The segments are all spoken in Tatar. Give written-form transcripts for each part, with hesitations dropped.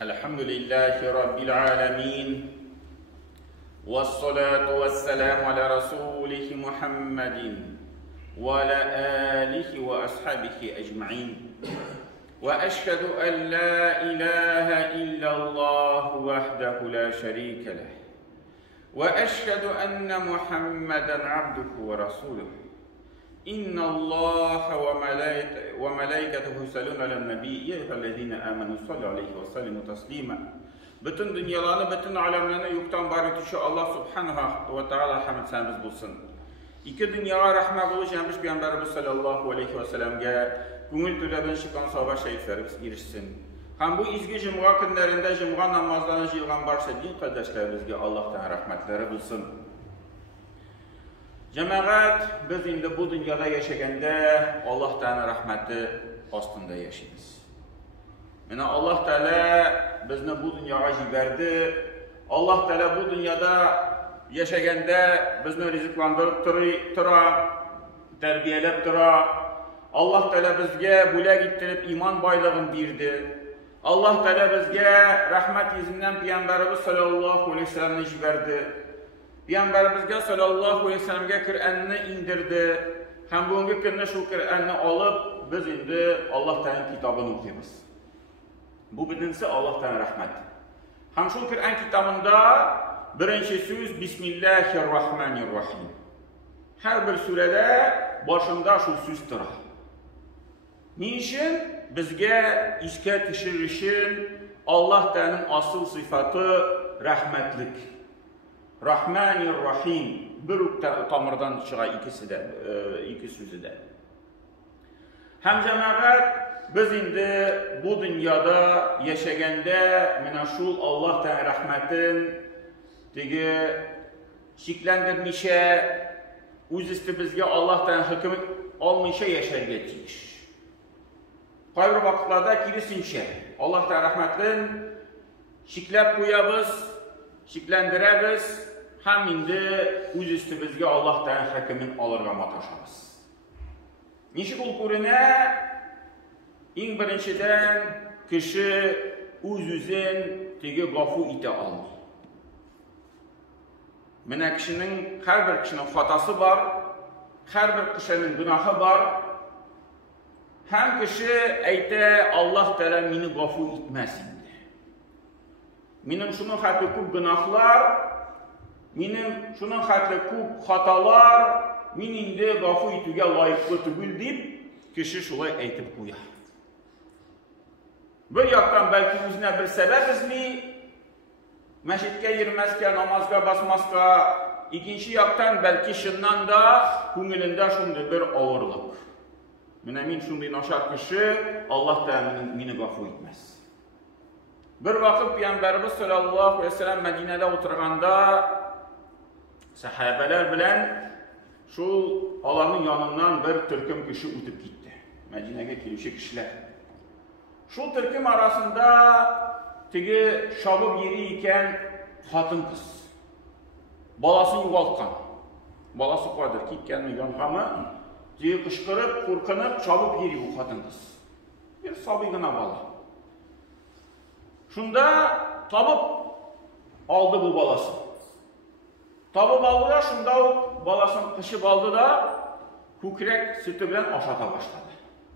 Elhamdülillahi Rabbil alemin. Vessalatu vesselamu ala Resulihi Muhammedin ve ala alihi ve ashabihi ecma'in. Ve eşhedü en la ilahe illallah vahdehu la şerike leh. Ve eşhedü enne Muhammeden abduhu ve resuluhu. İnna Allah ve melaiketuhu yusallun alen nebi ya eyyühellezine amenu sallu aleyhi ve sellimu teslima. Bütün dünyalarını, bütün alemlerini yoktan var etişi Allah subhanahu ve teala hamd senimiz bulsun. İki dünyaya rahmet olu Cenab-ı Peygamberimiz sallallahu aleyhi ve sellem'e gönül türleden çıkan sahabe şehitlerimiz erişsin. Hem bu izgi cumğa günlerinde cumğa namazlarını jıyılgan barcha din kardeşlerimizge Allah'tan rahmetleri bulsun. Cemaat, biz indi bu dünyada yaşaganda Allah'tan rahmeti ostunda yaşayız. Yani Allah Teala bizni bu dünyaya jiberdi. Allah Teala bu dünyada yaşaganda bizni riziklandırıp tura, terbiyelep tura. Allah Teala bizge bula gittirip iman baylığını birdi. Allah Teala bizge rahmet izinden Peygamberimiz sallallahu aleyhi ve sellem'ni jiberdi. Peygamberimizge sallallahu aleyhi ve sellem'ge Kur'an'ını indirdi. Hem bugünkü günde şu Kur'an'ını alıp biz indi Allah Teala'nın kitabını okuyuz. Bu birincisi Allah'tan rahmet. Hem şu Kur'an kitabında birinci söz Bismillahirrahmanirrahim. Her bir surede başında şu söz durar. Niçin? Bizge işke düşürüşün Allah Teala'nın asıl sıfatı rahmetlik. Rahmanirrahim. Bir tamirdan çıkan iki sözü de. Hem cemaat biz indi bu dünyada yaşaganda menaşul Allah Teala rahmetin degi şiklendirmişe öz üstü bizge Allah Teala hüküm olmayışa yaşar geçmiş. Qayr vaxtlarda kirisinçe Allah Teala rahmetin şiklep koyabız, şiklendirəbiz, hem indi öz üstü bizge Allah Teala hükümün alırga mataşabız. Nişi ol kuruna en birinciden kişi öz-özün tegi gafu ite alır. Mene kişinin, her bir kişinin hatası var, her bir kişinin günahı var. Hem kişi eyte Allah Teala meni gafu itmez indi. Menin şunun hatı küp günahlar, menin şunun hatı küp hatalar, men indi gafu ituge layıklı tügül deyip kişi şulay eytip koyar. Bir yaktan belki özüne bir sebep izmi, meşitke yirmezke, namazga basmazka, ikinci yaktan belki şundan da küngelinde şunday bir ağırlık. Min şunday naşar kişi Allah da meni gafu etmez. Bir vakit Peygamberimiz sallallahu aleyhi ve sellem Medine'de oturganda sahabeler bilen şu Allah'ın yanından bir türküm kişi ötüp gitti. Medine'ye gelişi kişiler. Şu türküm arasında tegi şabıp yeri iken hatın kız. Balasını yuvaltkan. Balası vardır ki kendini yanğamı. Tegi kışkırıp, korkanıp, şabıp yeri bu hatın kız. Bir sabıgına bala. Şunda tabıp aldı bu balası. Tabıp aldı da şunda balasını kışıp aldı da kükrek sütü bilen aşata başladı.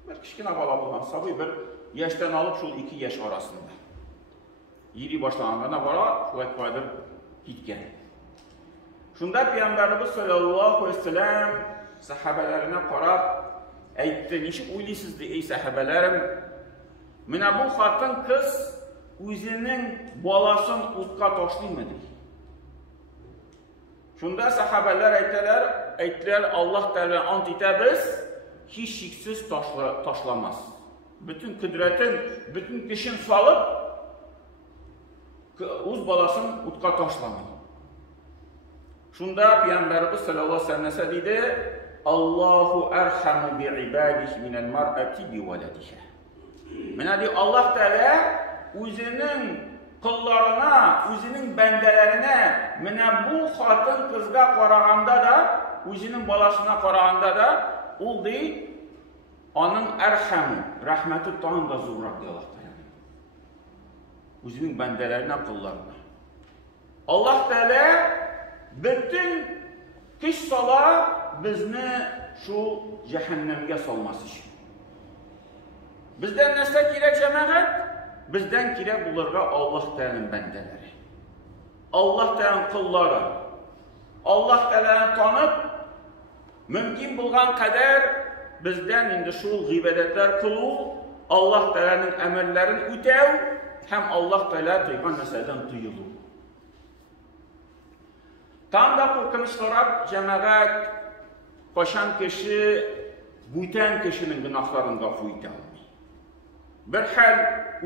Bir kişkine bala bulan sabı bir yaştan alıp şu iki yaş arasında. Yeri başlananlarına bala şulay kaydır gitken. Şunda Peygamberimiz sallallahu aleyhi ve sellem sahabelerine qarab aytdi, "Nişik oylaysizdi ey sahabelerim? Mena bu hatın kız özünün balasını utqa taşlaymadı." Şunda sahabeler aytdiler, Allah Teala ant etəbiz, hiç şiksiz taşlamaz. Bütün kudretin, bütün gücün salıp öz balasını utqa taşlamadı. Şunda Peygamberimiz sallallahu aleyhi ve sellem dedi, "Allahu erhamu bi ibadihi minel mar'ati bi veladiha." Mena di Allah Teala özünün kıllarına, özünün bendelerine, mena bu hatın kızga qaraganda da, özünün balasına qaraganda da ol deyil, onun erhamu, rahmeti tan da zorrak diyor Allah Teala. o'zining bandalarini, qullarni. Alloh taolo bütün kuch sola bizni shu jahannamga solmas uchun. Bizdan narsa kerak jamoat? Bizdan kerak bularga Alloh taoloning bandalari. Alloh taoloning qullari. Alloh taoloni tanib, mumkin bo'lgan qadar bizdan endi shu g'ibodatlar qiluv, Alloh taoloning amallarini o'tav ham Alloh taolo qo'ygan narsadan tuyuluv. Tam da qo'rqinchliroq jamoat qachon kishi butun kishining gunohlarini g'afur eta olmaydi. Bir xil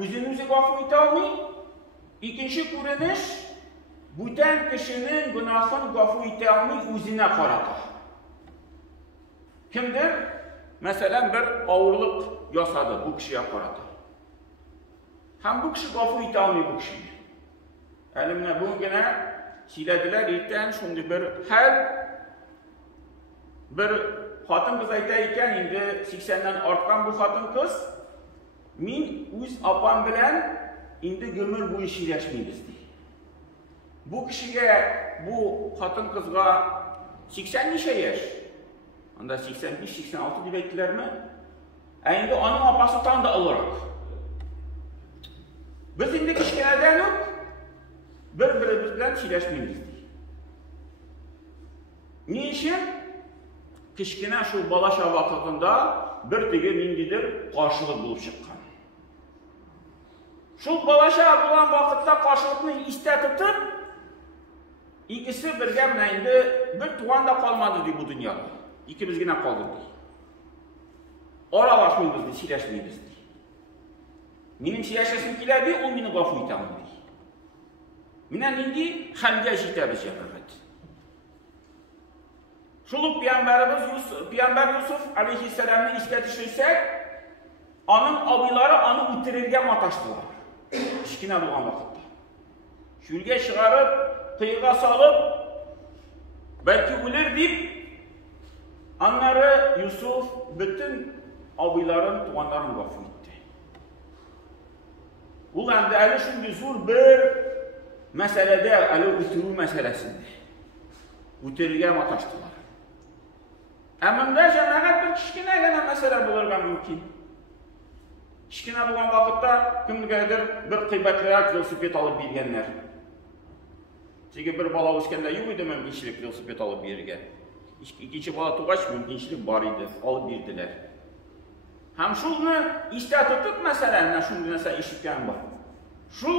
o'zini o'zi g'afur eta olmaydi. Ikkinchi ko'rinish butun kishining gunohini g'afur eta olmaydi, o'zine qarata. Kimdir? Masalan bir og'irlik yasadi bu kishiga qarata. Ham bu kishi g'afur eta olmaydi bu kishiga. Hali mana bugina Siladilar ertan shunday bir hal bir xotin qiz aytar ekan, endi 80 dan ortgan bu xotin qiz, men o'z opam bilan endi umr bo'yi shirashmaymiz deydi. Bu kishiga, bu xotin qizga 80 necha yosh? Unda 85-86 deb aytdilarmi? Endi onun opasi tanda o'laroq. Biz endi kichkinadan bir-birimiz bilan shirashmaymiz deydi. Ne için? Kichkina shu bolasha vaqtida bir tegi mengidir qarshilik bo'lib chiqqan. Shu bolasha bo'lgan vaqtda qarshilikni esda tutib, ikisi birga bilan endi bir tug'anda qolmadi deydi bu dunyoda. Ikkimizgina qoldik deydi. Aralashmaymiz deydi, shirashmaymiz deydi. Mening shirashashim keladi, u meni g'afur etaman deydi. Mina endi halga yetamiz jamoat. Şuluq Peygamber Yusuf aleyhisselamni esga tushirsak, onun abiylari onu o'tirilga matashdilar. Kichkina bo'lgan vaqtda. Shulga chiqarib, qiyga solib, balki o'lir deb, onları Yusuf bütün abiylarining tuğanlarini g'afur etdi. Bu endi hali shunday zo'r bir meselede, hali o'tiruv meselesinde. O'tirilga matashdilar. Amında jamoat bir kichkinagina masala bo'larga mumkin. Kichkina bo'lgan vaqtda kimgadir bir qiybatlar velosiped olib berganlar. Chunki bir bola o'sganda yo'q edi mumkinchilik velosiped olib bergan. Ikkinchi bola tug'ach mumkinchilik bor edi, olib berdilar. Ham shuni esda tutib masalan, shunday narsa eshitgan bor. Shu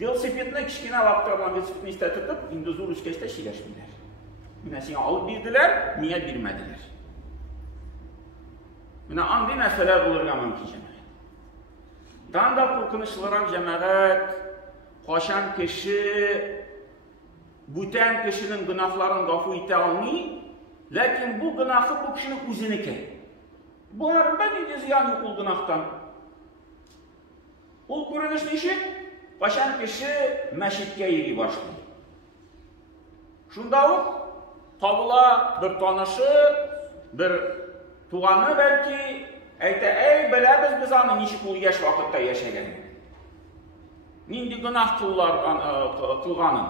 velosipedni kichkina vaqtda bo'lgan velosipedni esda tutib, endi zo'r uskashda shilashdilar. Buna sen alıp bildiler, niye bilmediler? Buna andi meseleler bulurga mümkün cemaat. Dan da korkunçlarak cemaat, koşan kişi, bütün kişinin günahlarını g'afur ete olmaydi, lakin bu günahı bu kişinin o'ziniki. Bular bir ziyon yo'q bu günahdan. O ko'rinish nechik? Koşan kişi masjidga yeri boshlaydi. Shunda u tabla bir tanışı, bir tuğanı belki ayta, ey bilamiz biz onu nechik yaş vaqtda yashagan. Nindi gunoh qilganim.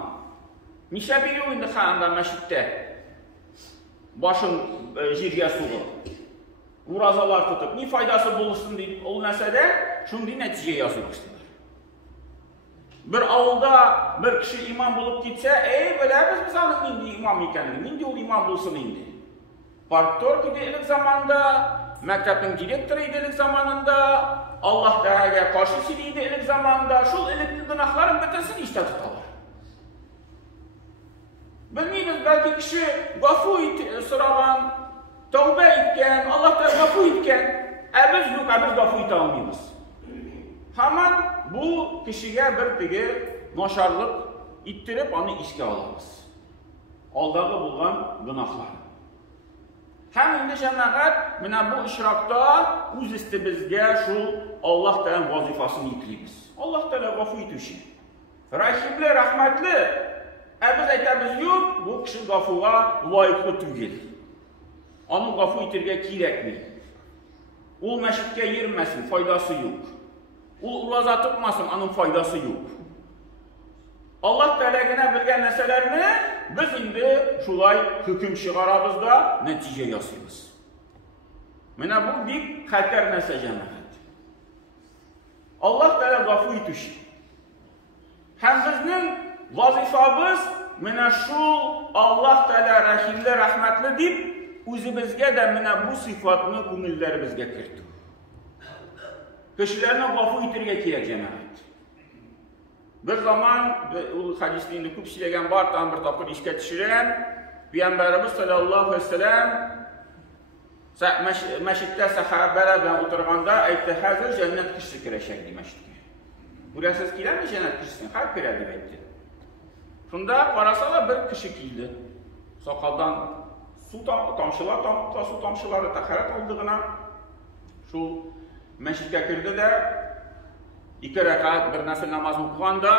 Necha yil endi xanda masjidda boshim yerga sug'ib, ro'zalar tutib, ne foydasi bo'lsin deb o'lmasada, shunday natija yozib chiqdilar. Bir avulda bir kishi imom bo'lib ketsa, ey bilamiz biz uni nindi imom ekanligini, nindi u imom bo'lsin endi. Partorki deylik zamonda, maktabning direktori deylik zamonida, Alloh taolaga qarshi deylik zamonda, shu ilmni gunohlarini bitasini esda tutadilar. Bilmaymiz, balki kishi g'afur so'ragan, tavba etgan, Alloh taolo g'afur etgan, biz yo'q, biz g'afur eta olmaymiz. Hemen bu kişiye bir tegi noşarlık ittirip onu esga olamiz. Aldağı bulgan günahlar. Hem indi cemaat mana bu işrakta o'z istimizga shu Alloh taolo vazifasini yuklaymiz. Alloh taolo g'afur etuvchi, rahimli, rahmatli. Biz aytamiz yo'q, bu kishi g'afurga loyiqli tugil. Onu g'afur etirga kerakmi? U masjidga yirmasin, foydasi yo'q. ul roza tutmasın, onun faydası yok. Allah Teala'ya bilgen meselelerini biz indi şulay hüküm çıkarabız da netice yasıyız. Mena bu bir kalter mesele. Allah Teala gafur itiş. Hem bizning vazifamiz mana shu Allah Teala rahimli rahmatli deb o'zimizga da mana bu sifatni ko'ngillarimizga kiritdi. Kishilarni gafur etirga kerak jamoat. Bir zaman u hadisni ko'p ishlagan bor, tam bir topib ishga tushirgan Payg'ambarimiz sallallohu alayhi vasallam masjidda sahobalar bilan o'tirganda aytdi, hozir jannat kishisi kirashak demashdi. Burasiz keladimi jannat kishisi? Har kiradi deb aytdi. Shunda qarasalar bir kishi keldi. Soqoldan suv tomchilar, suv tomchilari tahorat oldig'ina shu masjidga kirdi-da, 2 rakat bir nafil namoz o'qiganda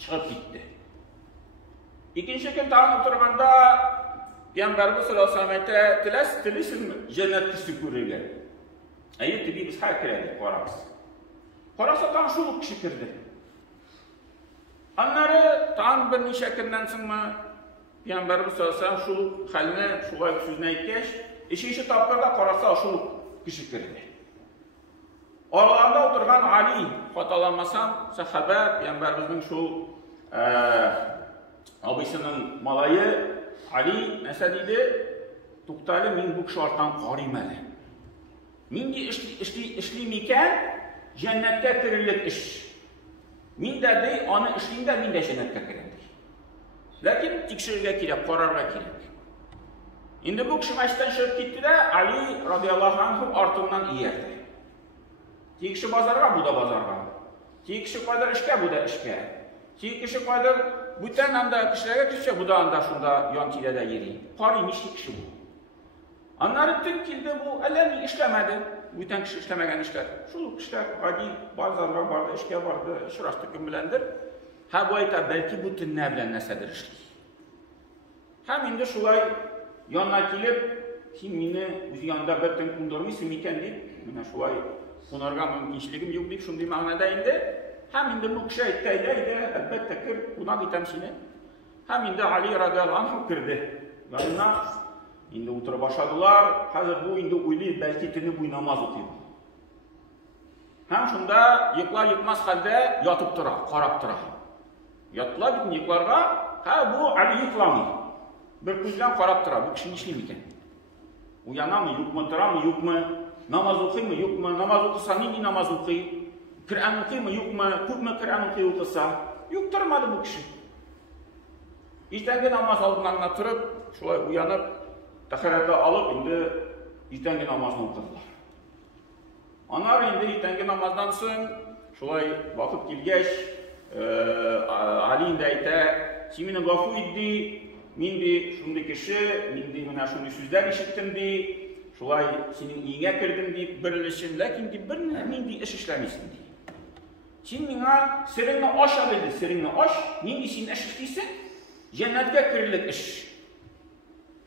chiqib ketdi. Ikkinchi kun tag'in o'tirganda Payg'ambarimiz sollallohu alayhi vasallam aytdi, tilisizmi jannat kishisi ko'rgan? Aytdi, biz har kiradi, qaramiz. Qarasa tam shu kishi kirdi. Anlari tam bir necha kundan so'ng Payg'ambarimiz sollallohu alayhi vasallam shu halni, shulay so'zni aytgach, ishi topqirda qarasa shu kishi kirdi. Oralarında oturgan Ali, xatolanmasam, sahoba Payg'ambarimizning shu abisinin malayı Ali nasa deydi, to'xtali, men bu kishi orqadan qariyman. Menga ishlaymikan jannatga kirishlik ish. Men dedi, ona ishlayimda men jannatga kiraman. Lekin tekshirishga kerak, qarorga kerak. Endi bu kishi masjiddan chiqib ketdi-da, Ali radhiyallohu anhu ortidan iyerdi. Kishi bozorga, bu da bozorga. Kishi qodir ishga, bu da ishga. Kishi qodir butun anda kishilarga kirsa, bu da anda shunda yon tilada yeri. Qariymish kishi bu. Anlari tun keldi, bu alami ishlamadi. Butun kishi ishlamagan ishlar. Shu kishilar qadi bozorga bordi, ishga bordi, shurashdi kim bilandir. Ha bu ayta balki bu tunna bilan nasadir ishli. Ham endi shulay yonga kelib, "Sen meni o'z yonda bir tun kundurmaysan ekan" deb, mana shulay qo'narga mumkinchiligim yo'q deb shunday ma'noda endi ham endi bu kishi aytdi, albatta kir, buni aytam seni. Ham endi Ali radhiyallohu anhu kirdi. Yanına endi o'tirib boshladilar. Hozir bu endi o'ylaydi, balki tuni bu namoz o'qiydi. Ham shunda yiqlar-yiqmas holda yotib turadi, qarab turadi. Yotlab yiqlarga, ha bu Ali yiqlamay. Bir ko'zdan qarab turadi, bu kishi ishlaymi ekan. U yanami, yo'qmi, turami, yo'qmi? Namaz o'qiymi, yo'qmi? Namoz o'qisa, nima namoz o'qiy? Qur'on o'qiymi, yo'qmi? Ko'pmi Qur'on o'qiy o'qisa? Yo'q, turmadi bu kishi. Ertangi namoz oldidan turib, shulay uyanib, tahoratni olib, endi ertangi namozni o'qidilar. Anar endi ertangi namozdan so'ng shulay vaqt kelgach, Ali endi ayta, "Sen meni g'afur etdi, men de shunday kishi, men de mana shunday so'zlar eshitdim de, shulay sening uyingga kirdim deb birilishim, lekin deb bir men de ish ishlamaysan de. Sen menga siringni osh dedi, siringni osh, men de sen ish ishlaysan, jannatga kirishlik ish."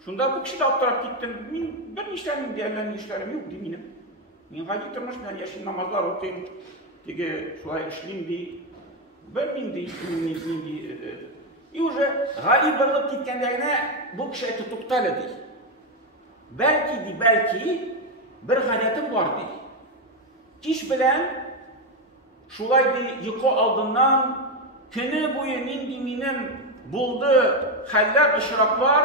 Shunda bu kishi o'tirib ketdim, men bir ishlarim deyarli ishlarim yo'q de mening. Men g'ayri turmush bilan yashin namozlar o'qiyim, dege shulay ishlayim de, bir men de И уже g'ayib bo'lib ketganlarni bu kishi aytib to'xtaladi. Balki bir g'adatim bor deydi. Kish bilan shulay yiqo oldindan kuni bo'yi mening bo'ldi hallar ishroqlar,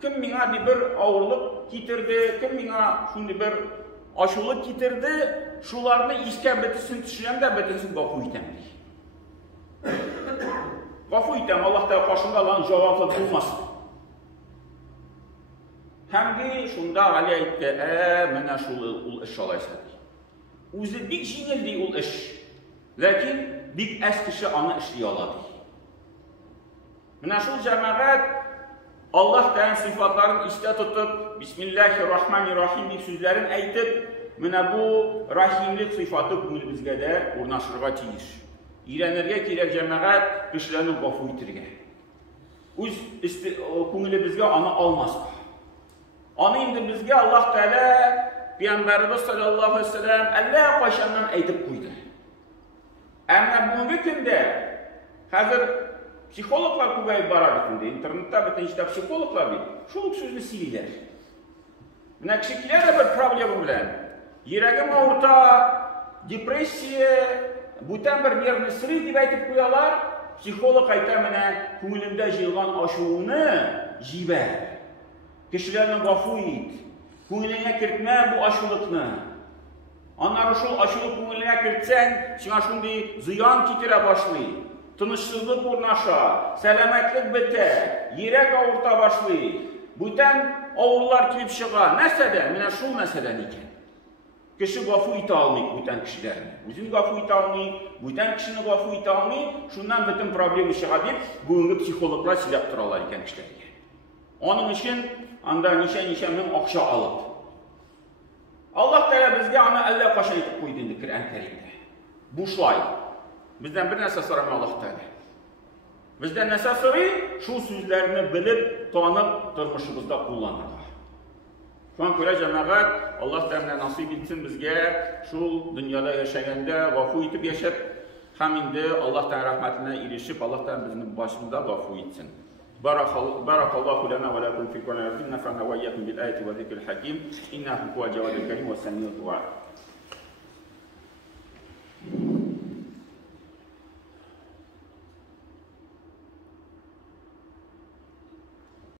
kim menga bir og'irlik keltirdi, kim menga shunday bir oshuvlik keltirdi, shularni ishga bitisini tushiranda bitisini g'afur etaman. G'afur etaman, Alloh taolo qoshimda lan javobli bo'lmasin. Hamdi shunda Ali aytdi, mana shu ul ish olaysan. O'zi bek yengildi ul ish. Lekin bek az kishi uni ishlay oladi. Mana shu jamoat Alloh taolo sifatlarini esda tutib, Bismillahirrohmanirrohim deb so'zlarini aytib, mana bu rahimlik sifati ko'nglimizga da o'rnashirga tegish. İranlarga kerak jamoat kishilarni g'afur etirga. O'z ko'nglimizga ona olmasdi. Ona endi bizga Alloh taolo Payg'ambarimiz sollallohu alayhi vasallam Allah qo'shandan aytib qo'ydi. Ama bugünkü gündə hazır psixologlar ko'payib boradi. İnternetdə bütün işte psixologlar bir şu sözünü silirlər. Buna kişilərdə bir problem bilan yürəgim ağrıta, depressiya, бүтән bir nervni sirri deb aytib qo'yalar. Psixolog ayta mana ko'nglimda jilg'on ashuvni jibar. Kishilarni g'afu et. Ko'nglingga kiritma bu ashuvlikni. Anlar şu ashuvlik ko'ngilga kiritsang, senga shunday ziyon keltira boshlaydi. Tinchsizlik o'rnasha, salomatlik biter, yurak og'rita boshlaydi. Бүтән og'riqlar kelib chiqa. Nasada, mana shu nasadan ekan. Kişi g'afu eta olmaydi бүтән kishilarni. O'zini g'afu eta olmaydi, бүтән kishini g'afu eta olmaydi. Shundan bütün problem chiqadi deb bugungi psixologlar silab turalar ekan kishilarga. Onun uchun anda nisha ming aqsha olib. Alloh taolo bizga ana Allah qachon aytib qo'ydi endi Qur'on Karimda. Bu shuay. Bizdan bir narsa so'ramay Alloh taolo. Bizdan narsa so'ray, shu so'zlarni bilib, tanib, turmushimizda qo'llanamiz. Şuan ko'ra cemaat Alloh taolo nasib etsin bizga shu dunyoda yashaganda g'afu etib yashab, ham endi Alloh taolo rahmatine erishib, Alloh taolo bizni boshimizda g'afu etsin. Barakallahu lana va lakum fi kulli nafsin nafa'na wa iyyakum bil ayati wa dhikril hakim innahu huwal jawadul karim was samiul du'a.